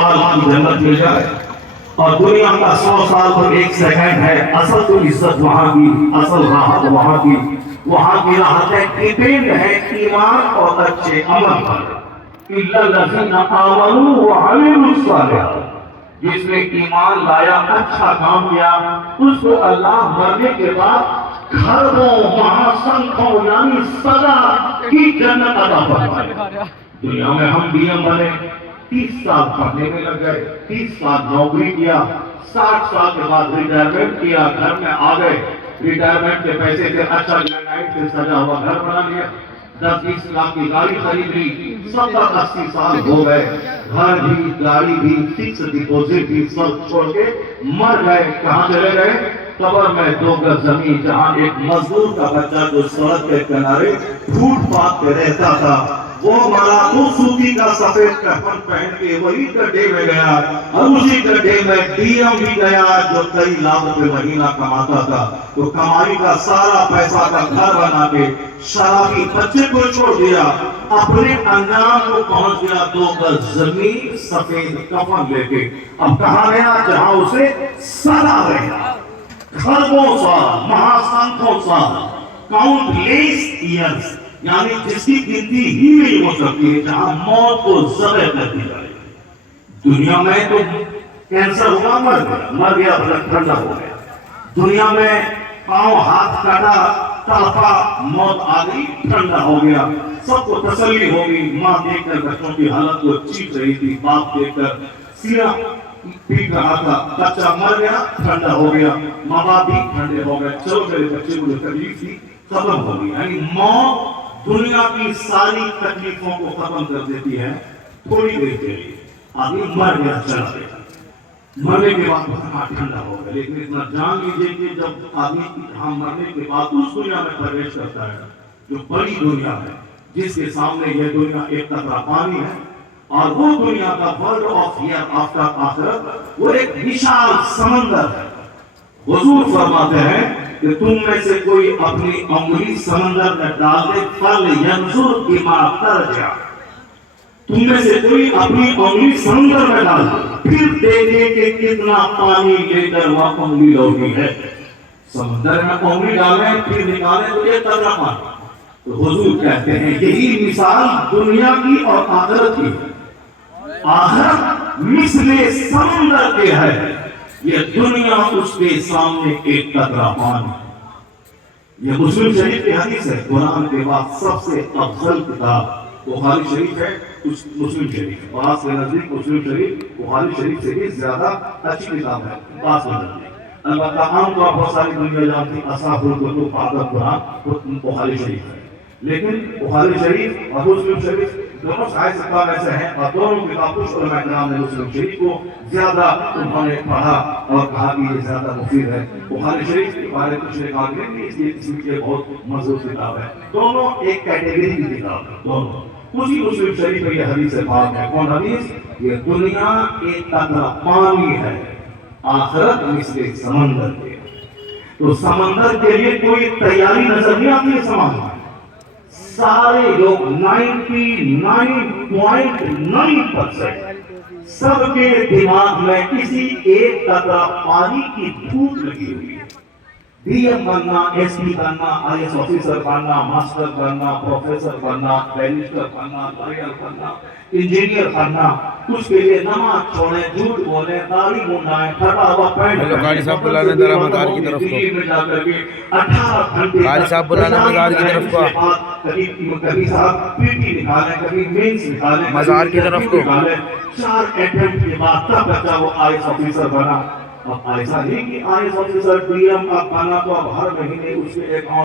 سال کی جنت مل جائے اور دنیا کا 100 سال تو 1 سیکنڈ ہے. اصل تو عزت وہاں کی، اصل راحت وہاں کی. وہاں کی راحت ڈیپینڈ ہے ایمان اور اچھے عمل پر. الا الذین آمنوا وعملوا الصالحات، جس نے ایمان لایا، اچھا کام کیا، اس کو اللہ مرنے کے بعد خربوں مہاسنکھوں یعنی سدا کی جنت عطا فرمائے. دنیا میں ہم ڈی ایم بنے، 30 سال پڑھنے میں لگ گئے، 30 سال نوکری کیا، 60 سال کے بعد ریٹائرمنٹ کیا، گھر میں آ گئے، ریٹائرمنٹ کے پیسے سے اچھا گرینائٹ سے سجا ہوا گھر بنا لیا، 10-20 لاکھ کی گاڑی خرید لی، 70-80 سال ہو گئے، گھر بھی گاڑی بھی فکس ڈپوزٹ بھی سب چھوڑ کے مر گئے. کہاں چلے گئے؟ قبر میں 2 گز زمین، جہاں ایک مزدور کا بچہ جو سڑک کے کنارے فٹ پاتھ پہ رہتا تھا وہ مارا تو سوتی کا سفید کفن پہن کے وہی گڈھے میں گیا، اور اسی گڈھے میں ڈی ایم بھی گیا جو کئی لاکھ روپے مہینہ کماتا تھا. تو کمائی کا سارا پیسہ کا گھر بنا کے شرابی بچے کو چھوڑ دیا، اپنے انجام کو پہنچ گیا 2 گز زمین سفید کفن لے کے. اب کہاں گیا؟ جہاں اسے سدا رہا، خربوں سال، مہاسنکھوں سال، کاؤنٹ لیس ایئرز، یعنی جس کی گنتی ہی نہیں ہو سکتی ہے، جہاں موت کو ذبح کر دی جائے. دنیا میں تو کینسر ہوا، مر گیا بلڈ ٹھنڈا ہو گیا. دنیا میں پاؤں ہاتھ کٹا، تڑپا، موت آ گئی، ٹھنڈا ہو گیا. سب کو تسلی ہوگی. ماں دیکھ کر بچوں کی حالت کو چیخ رہی تھی، باپ دیکھ کر سینا پیٹ رہا تھا، بچہ مر گیا، ٹھنڈا ہو گیا، ماں باپ بھی ٹھنڈے ہو گئے. چلو میرے بچے کو جو تکلیف تھی ختم ہو گئی. یعنی موت دنیا کی ساری تکلیفوں کو ختم کر دیتی ہے تھوڑی دیر کے لیے. آدمی مر گیا، چلا گیا، مرنے کے بعد وہاں ٹھنڈا ہو گیا. لیکن اتنا جان لیجیے کہ جب آدمی یہاں مرنے کے بعد اس دنیا میں پرویش کرتا ہے جو بڑی دنیا ہے، جس کے سامنے یہ دنیا ایک قطرہ پانی ہے، اور وہ دنیا کا ورلڈ آف ہیئر آفٹر آخرت وہ ایک وشال سمندر ہے. حضور فرماتے ہیں کہ تم میں سے کوئی اپنی انگلی سمندر میں ڈال دے، فَلْيَنْظُرْ بِمَا تَرْجِعُ، تم میں سے کوئی اپنی انگلی سمندر میں ڈال دے، پھر دیکھے کہ کتنا پانی لے کر وہ انگلی لوٹی ہے. سمندر میں انگلی ڈالیں پھر نکالیں تو ایک قطرہ پانی. تو حضور کہتے ہیں یہی مثال دنیا کی اور آخرت کی. آخرت مثل سمندر کے ہے، یہ دنیا اس کے سامنے ایک قطرہ پانی. یہ مسلم شریف کی حدیث ہے. قرآن کے بعد سب سے افضل کتاب بخاری شریف ہے، مسلم شریف ہے. بعض کے نزدیک مسلم شریف بخاری شریف سے بھی زیادہ اچھی کتاب ہے بعض کے نزدیک. البتہ عام طور پر ساری دنیا جانتی اصحاب الکتب بعد قرآن بخاری شریف ہے. لیکن بخاری شریف اور مسلم شریف دونوں صحیح کتاب ایسے ہیں، اور دونوں کتاب کچھ علماء کرام نے مسلم شریف کو زیادہ انہوں نے پڑھا اور کہا کہ یہ زیادہ مفید ہے. بخاری شریف کے بارے میں کچھ نکال دیں گے، اس لیے اس لیے بہت مضبوط کتاب ہے. دونوں ایک کیٹیگری کی کتاب ہے دونوں. اسی مسلم شریف میں یہ حدیث پاک ہے. کون حدیث؟ یہ دنیا ایک قطرہ پانی ہے، آخرت مثل سمندر کے. تو سمندر کے لیے کوئی تیاری نظر نہیں آتی ہے سماج میں. سارے لوگ 99.9% سب کے دماغ میں کسی ایک قطرہ پانی کی بھوک لگی ہوئی ہے. ڈی ایم بننا، ایس پی بننا، آئی ایس آفیسر بننا، ماسٹر بننا، پروفیسر بننا، بیرسٹر بننا، لائر بننا، انجینئر بننا. اس کے لیے نماز چھوڑیں، جھوٹ بولیں، داڑھی منڈائیں، پھٹا ہوا پینٹ پہنیں، قاری صاحب بلانے ذرا مزار کی طرف کو، 18 گھنٹے قاری صاحب بلانے مزار کی طرف کو، کبھی صاحب پیٹی نکالیں، کبھی مینس نکالیں، مزار کی طرف کو. 4 اٹیمپٹ کے بعد تب بچہ وہ آئی ایس آفیسر بنا. اب ایسا نہیں کہ I S officer D M اب بنا تو اب ہر مہینے اس کے اکاؤنٹ